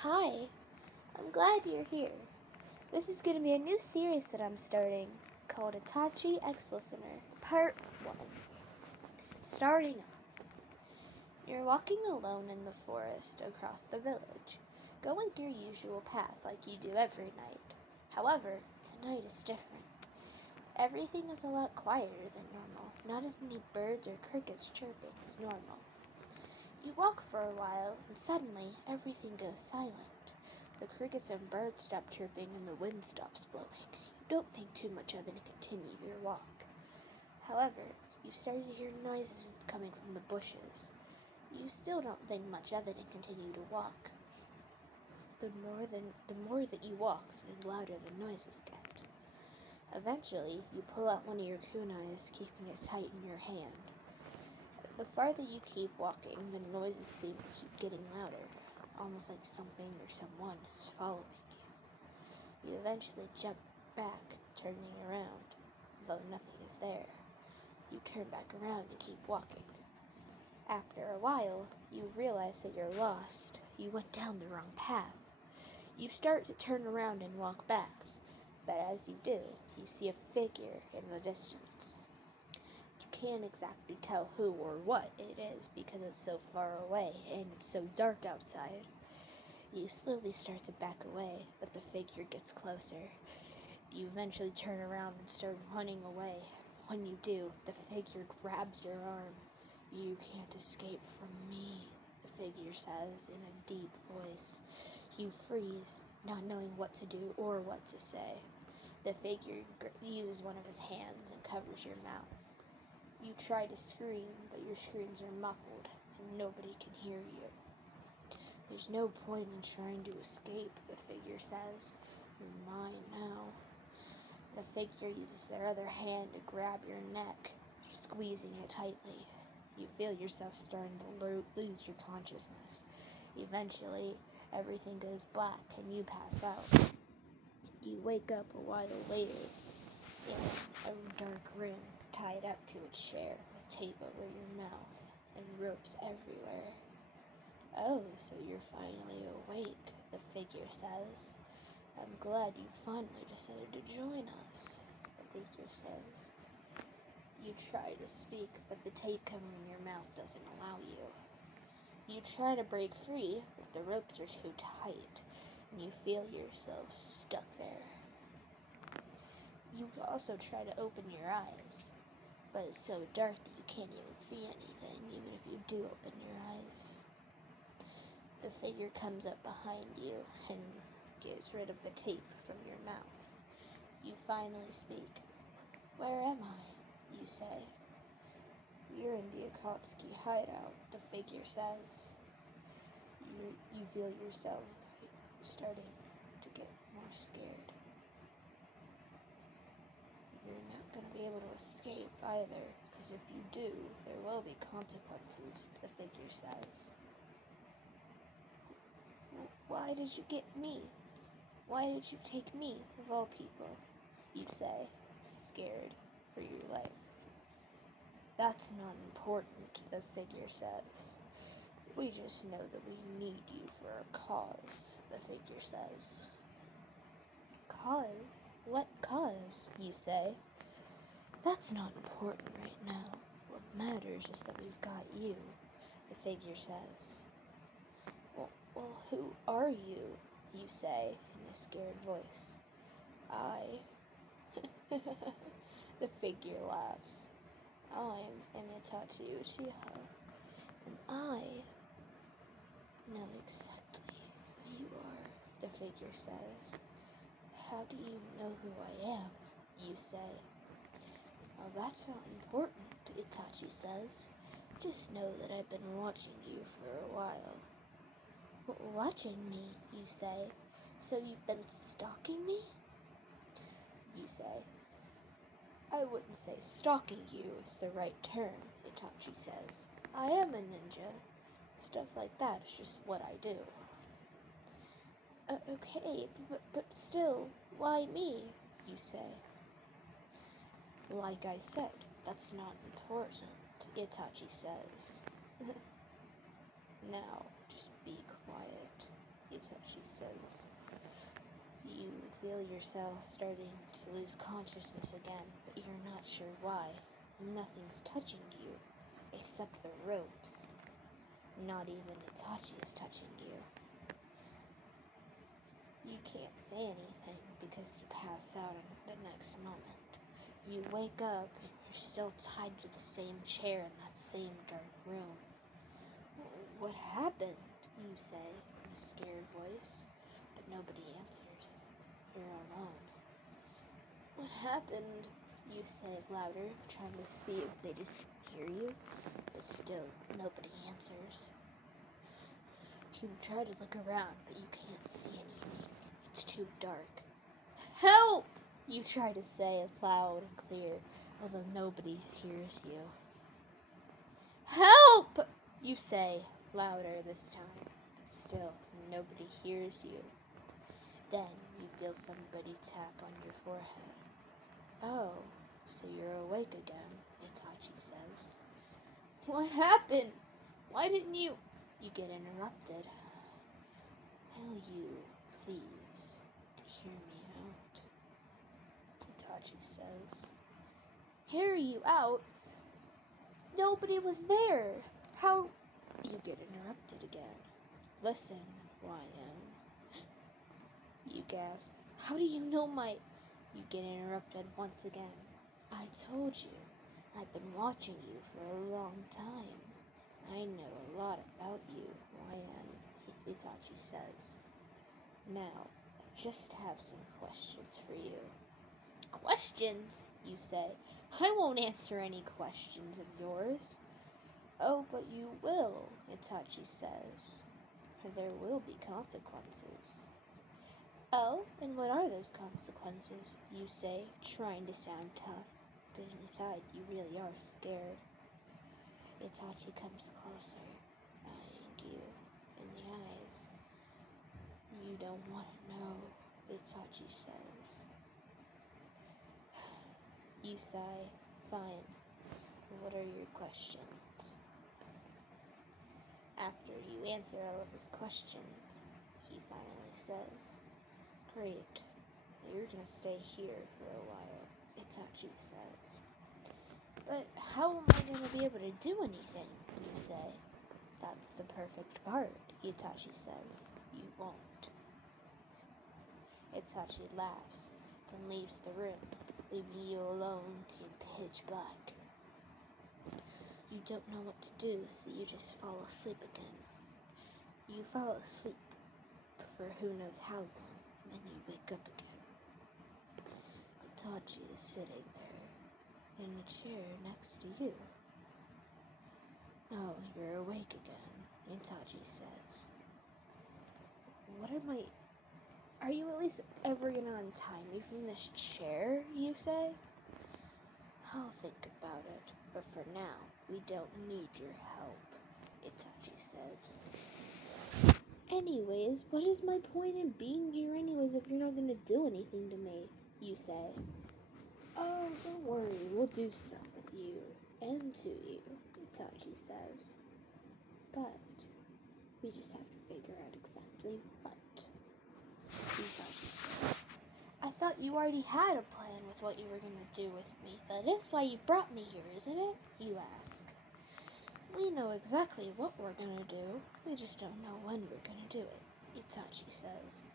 Hi. I'm glad you're here. This is going to be a new series that I'm starting called Itachi X Listener, Part 1. Starting off. You're walking alone in the forest across the village, going your usual path like you do every night. However, tonight is different. Everything is a lot quieter than normal, not as many birds or crickets chirping as normal. You walk for a while, and suddenly everything goes silent. The crickets and birds stop chirping and the wind stops blowing. You don't think too much of it and continue your walk. However, you start to hear noises coming from the bushes. You still don't think much of it and continue to walk. The more that you walk, the louder the noises get. Eventually, you pull out one of your kunais, keeping it tight in your hand. The farther you keep walking, the noises seem to keep getting louder, almost like something or someone is following you. You eventually jump back, turning around, though nothing is there. You turn back around and keep walking. After a while, you realize that you're lost. You went down the wrong path. You start to turn around and walk back, but as you do, you see a figure in the distance. You can't exactly tell who or what it is because it's so far away and it's so dark outside. You slowly start to back away, but the figure gets closer. You eventually turn around and start running away. When you do, the figure grabs your arm. "You can't escape from me," the figure says in a deep voice. You freeze, not knowing what to do or what to say. The figure uses one of his hands and covers your mouth. You try to scream, but your screams are muffled, and nobody can hear you. "There's no point in trying to escape," the figure says. "You're mine now." The figure uses their other hand to grab your neck, squeezing it tightly. You feel yourself starting to lose your consciousness. Eventually, everything goes black and you pass out. You wake up a while later in a dark room, tied up to a chair with tape over your mouth and ropes everywhere. "Oh, so you're finally awake," the figure says. "I'm glad you finally decided to join us," the figure says. You try to speak, but the tape covering your mouth doesn't allow you. You try to break free, but the ropes are too tight, and you feel yourself stuck there. You also try to open your eyes, but it's so dark that you can't even see anything, even if you do open your eyes. The figure comes up behind you and gets rid of the tape from your mouth. You finally speak. "Where am I?" you say. "You're in the Akatsuki hideout," the figure says. You feel yourself starting to get more scared. You're not going to be able to escape either, because if you do, there will be consequences, the figure says. "Why did you get me? Why did you take me, of all people?" you say, scared for your life. "That's not important," the figure says. "We just know that we need you for a cause," the figure says. "Cause? What cause?" you say. "That's not important right now. What matters is that we've got you," the figure says. Well, who are you?" you say in a scared voice. "I..." The figure laughs. "I'm Itachi Uchiha, and I know exactly who you are," the figure says. "How do you know who I am?" you say. "Oh, that's not important," Itachi says. "Just know that I've been watching you for a while." Watching me?" you say. "So you've been stalking me?" you say. "I wouldn't say stalking you is the right term," Itachi says. "I am a ninja. Stuff like that is just what I do." Okay, but still, why me?" you say. "Like I said, that's not important," Itachi says. "Now, just be quiet," Itachi says. You feel yourself starting to lose consciousness again, but you're not sure why. Nothing's touching you, except the ropes. Not even Itachi is touching you. You can't say anything because you pass out in the next moment. You wake up and you're still tied to the same chair in that same dark room. What happened? You say in a scared voice, but nobody answers. You're alone. What happened? You say louder, trying to see if they just hear you, but still nobody answers. You try to look around, but you can't see anything. It's too dark. Help! You try to say it loud and clear, although nobody hears you. Help! You say louder this time, but still nobody hears you. Then you feel somebody tap on your forehead. Oh, so you're awake again, Itachi says. What happened? Why didn't you? You get interrupted. Will you please hear me out? Itachi says. Hear you out? Nobody was there. How? You get interrupted again. Listen, YM. You gasp. How do you know my... You get interrupted once again. I told you. I've been watching you for a long time. I know a lot about you, YM, Itachi says. Now, I just have some questions for you. Questions? You say. I won't answer any questions of yours. Oh, but you will, Itachi says. There will be consequences. Oh, and what are those consequences? You say, trying to sound tough, but inside you really are scared. Itachi comes closer, eyeing you in the eyes. You don't want to know, Itachi says. You sigh. Fine. What are your questions? After you answer all of his questions, he finally says, Great. You're gonna stay here for a while, Itachi says. But how am I gonna be able to do anything, you say. That's the perfect part, Itachi says. You won't. Itachi laughs, then leaves the room, leaving you alone in pitch black. You don't know what to do, so you just fall asleep again. You fall asleep for who knows how long, and then you wake up again. Itachi is sitting there, in a chair next to you. Oh, you're awake again, Itachi says. Are you at least ever gonna untie me from this chair, you say? I'll think about it, but for now, we don't need your help, Itachi says. Anyways, what is my point in being here anyways if you're not gonna do anything to me, you say. Oh, don't worry, we'll do stuff with you, and to you, Itachi says. But, we just have to figure out exactly what, Itachi says. I thought you already had a plan with what you were going to do with me. That is why you brought me here, isn't it? You ask. We know exactly what we're going to do. We just don't know when we're going to do it, Itachi says.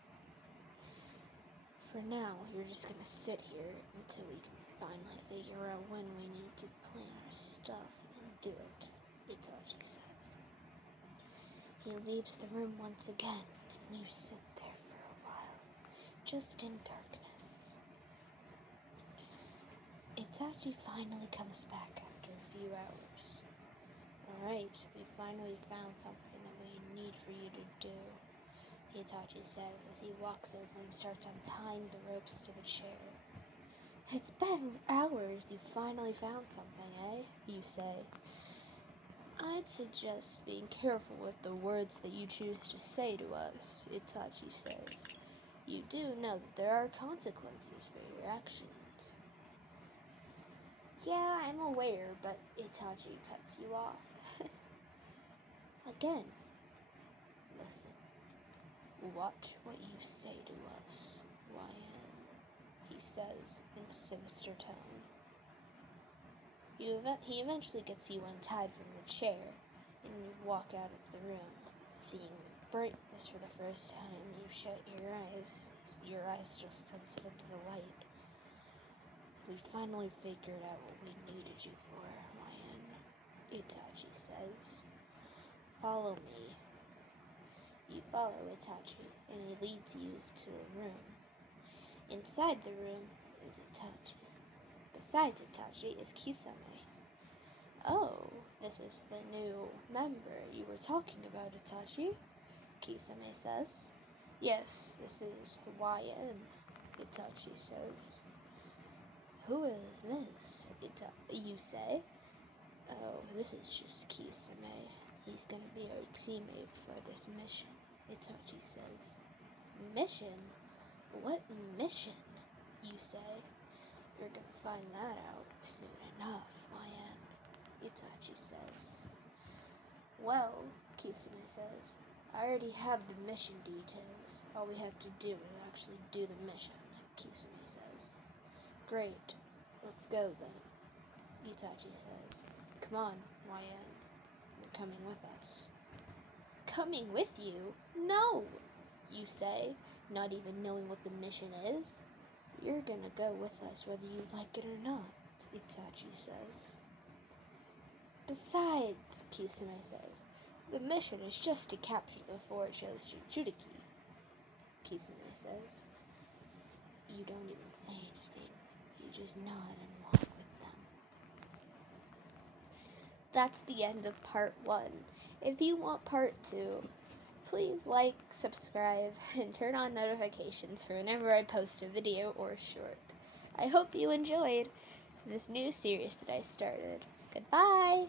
For now, you're just going to sit here until we can finally figure out when we need to plan our stuff and do it, Itachi says. He leaves the room once again, and you sit there for a while, just in darkness. Itachi finally comes back after a few hours. Alright, we finally found something that we need for you to do, Itachi says as he walks over and starts untying the ropes to the chair. It's been hours, you finally found something, eh? You say. I'd suggest being careful with the words that you choose to say to us, Itachi says. You do know that there are consequences for your actions. Yeah, I'm aware, but Itachi cuts you off. Again, listen. "Watch what you say to us, Ryan," he says in a sinister tone. He eventually gets you untied from the chair, and you walk out of the room. Seeing brightness for the first time, you shut your eyes still sensitive to the light. "We finally figured out what we needed you for, Ryan," Itachi says. "Follow me." You follow Itachi, and he leads you to a room. Inside the room is Itachi. Besides Itachi is Kisame. "Oh, this is the new member you were talking about, Itachi," Kisame says. "Yes, this is who I am," Itachi says. "Who is this?" you say. "Oh, this is just Kisame. He's gonna be our teammate for this mission," Itachi says. "Mission? What mission?" you say. "You're gonna find that out soon enough, Ryan," Itachi says. "Well," Kisame says, "I already have the mission details. All we have to do is actually do the mission," Kisame says. "Great. Let's go then," Itachi says. "Come on, Ryan. You're coming with us." "Coming with you? No!" you say, not even knowing what the mission is. "You're gonna go with us whether you like it or not," Itachi says. "Besides," Kisame says, "the mission is just to capture the four Jinchuriki," Kisame says. You don't even say anything. You just nod and walk with them. That's the end of part 1. If you want part 2, please like, subscribe, and turn on notifications for whenever I post a video or short. I hope you enjoyed this new series that I started. Goodbye!